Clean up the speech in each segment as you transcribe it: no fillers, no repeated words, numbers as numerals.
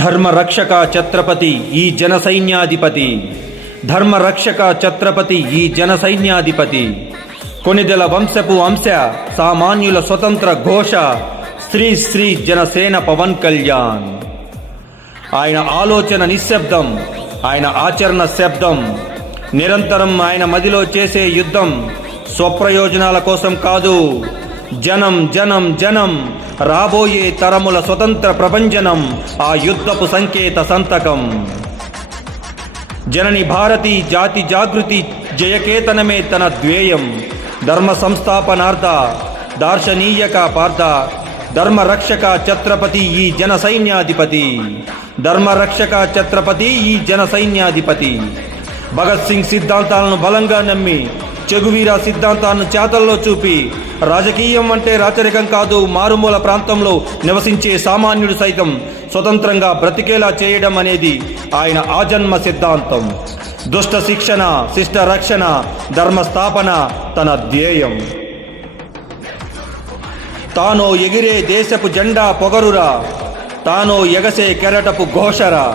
ధర్మరక్షక ఛత్రపతి ఈ జన సైన్యాధిపతి, ధర్మరక్షక ఛత్రపతి ఈ జన సైన్యాధిపతి, కొనిదెల వంశపు అంశ సామాన్యుల స్వతంత్ర ఘోష శ్రీ శ్రీ జనసేన పవన్ కళ్యాణ్. ఆయన ఆలోచన నిశ్శబ్దం, ఆయన ఆచరణ శబ్దం. నిరంతరం ఆయన మదిలో చేసే యుద్ధం స్వప్రయోజనాల కోసం కాదు, జనం జనం జనం, రాబోయే తరముల స్వతంత్ర ప్రభంజనం ఆ యుద్ధపు సంకేత సంతకం. జనని భారతి జాతి జాగృతి జయకేతనమే తన ధ్యేయం. ధర్మ సంస్థాపనార్థ దార్శనీయక పార్థ, ధర్మరక్షక ఛత్రపతి ఈ జన సైన్యాధిపతి, ధర్మరక్షక ఛత్రపతి ఈ జన సైన్యాధిపతి. భగత్ సింగ్ సిద్ధాంతాలను బలంగా నమ్మి, చెగువీర సిద్ధాంతాలను చేతల్లో చూపి, రాజకీయం అంటే రాచరికం కాదు, మారుమూల ప్రాంతంలో నివసించే సామాన్యుడు సైతం స్వతంత్రంగా బ్రతికేలా చేయడం అనేది ఆయన ఆజన్మ సిద్ధాంతం. దుష్ట శిక్షణ, శిష్ట రక్షణ, ధర్మస్థాపన తన ధ్యేయం. తానో ఎగిరే దేశపు జెండా పొగరురా, తానో ఎగసే కెరటపు ఘోషరా,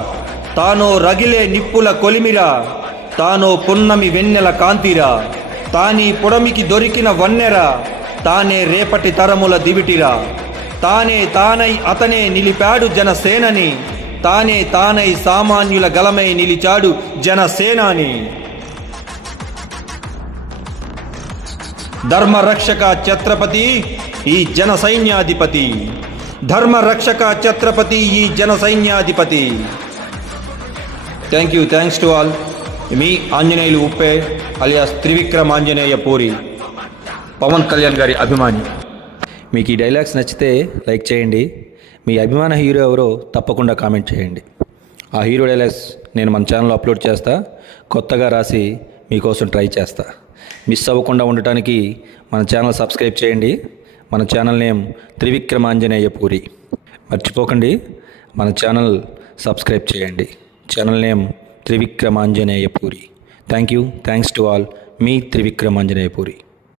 తానో రగిలే నిప్పుల కొలిమిరా, తానో పున్నమి వెన్నెల కాంతిరా, తానీ పుడమికి దొరికిన వన్నెరా, తానే రేపటి తరముల దివిటిరా, తానే తానై అతనే నిలిపాడు జనసేనని, తానే తానై సామాన్యుల గలమై నిలిచాడు జనసేనాని. ధర్మరక్షక ఛత్రపతి ఈ జన సైన్యాధిపతి, ధర్మరక్షక ఛత్రపతి ఈ జన సైన్యాధిపతి. Thanks to all. మీ ఆంజనేయులు ఉప్పే అలియాస్ త్రివిక్రమ్ ఆంజనేయ పూరి, పవన్ కళ్యాణ్ గారి అభిమాని. మీకు ఈ డైలాగ్స్ నచ్చితే లైక్ చేయండి. మీ అభిమాన హీరో ఎవరో తప్పకుండా కామెంట్ చేయండి. ఆ హీరో డైలాగ్స్ నేను మన ఛానల్లో అప్లోడ్ చేస్తా, కొత్తగా రాసి మీకోసం ట్రై చేస్తా. మిస్ అవ్వకుండా ఉండటానికి మన ఛానల్ సబ్స్క్రైబ్ చేయండి. మన ఛానల్ నేమ్ త్రివిక్రమ్ ఆంజనేయ పూరి. మర్చిపోకండి, మన ఛానల్ సబ్స్క్రైబ్ చేయండి. Channel name Trivikram Anjaneya puri. Thanks to all. Me Trivikram Anjaneya puri.